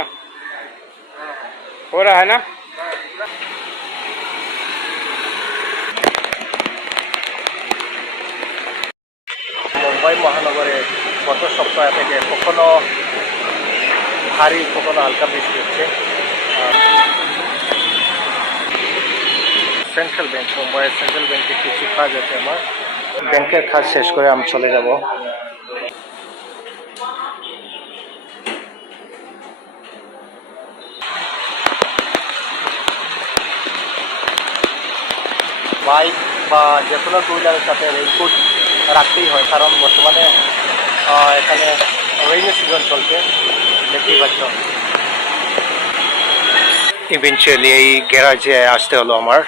ना, हो रहा है ना। মুম্বাই মহানগরে গত সপ্তাহ থেকে কখনো ভারী কখনো হালকা বৃষ্টি হচ্ছে। সেন্ট্রাল ব্যাংক, মুম্বাইয়ের সেন্ট্রাল ব্যাংকে কিছু কাজ আছে আমার। ব্যাংকের কাজ শেষ করে আমি চলে যাব। বাইক বা যে কোনো টু হুইলারের সাথে রেইনকোট রাখতেই হয়, কারণ বর্তমানে এখানে রেইনি সিজন চলছে, দেখতেই পাচ্ছ। ইভেনচুয়ালি এই গ্যারাজে আসতে হলো আমার।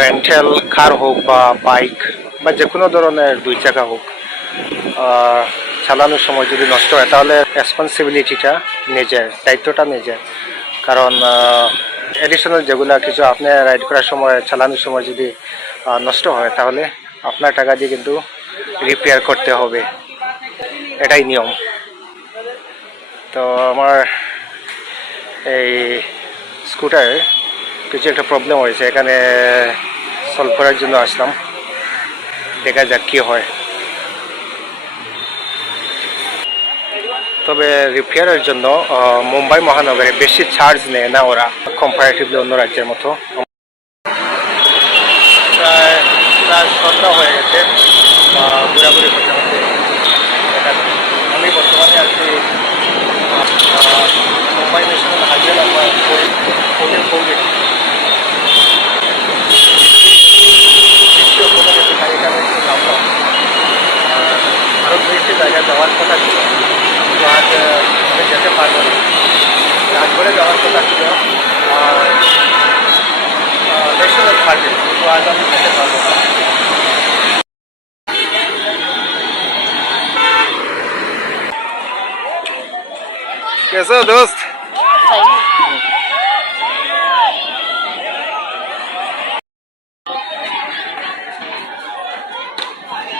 রেন্টাল কার হোক বা বাইক বা যে কোনো ধরনের দুই চাকা হোক, চালানোর সময় যদি নষ্ট হয় তাহলে রেসপন্সিবিলিটিটা নিজের, দায়িত্বটা নিজের। কারণ এডিশনাল যেগুলো কিছু আপনি রাইড করার সময়, চালানোর সময় যদি নষ্ট হয় তাহলে আপনার টাকা দিয়ে কিন্তু রিপেয়ার করতে হবে, এটাই নিয়ম। তো আমার এই স্কুটারে কিছু একটা প্রবলেম হয়েছে, এখানে সলভ করার জন্য আসলাম, দেখা যাক কী হয়। তবে রিপেয়ারের জন্য মুম্বাই মহানগরে বেশি চার্জ নেয় না ওরা, কম্পারেটিভলি অন্য রাজ্যের মতো। প্রায় সন্ধ্যা হয়ে গেছে, ঘোরাঘুরি করতে হচ্ছে। আমি বর্তমানে আছি মুম্বাই ন্যাশনাল হাইওয়ে নাম্বার 14 গাড়িটা একটু নামলাম। আরও বেশি জায়গা যাওয়ার কথা ছিল, তো আজ আমি যেতে পারবো না। রাজগড়ে যাওয়ার কথা ছিল ন্যাশনাল হাইওয়ে, তো আজ আমি যেতে পারবো না। कैसा हो दोस्त?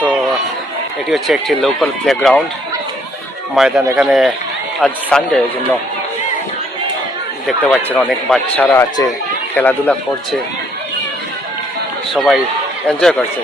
তো এটি হচ্ছে একটি লোকাল প্লেগ্রাউন্ড ময়দান। এখানে আজ সানডে, এই জন্য দেখতে পাচ্ছেন অনেক বাচ্চারা আছে, খেলাধুলা করছে, সবাই এনজয় করছে।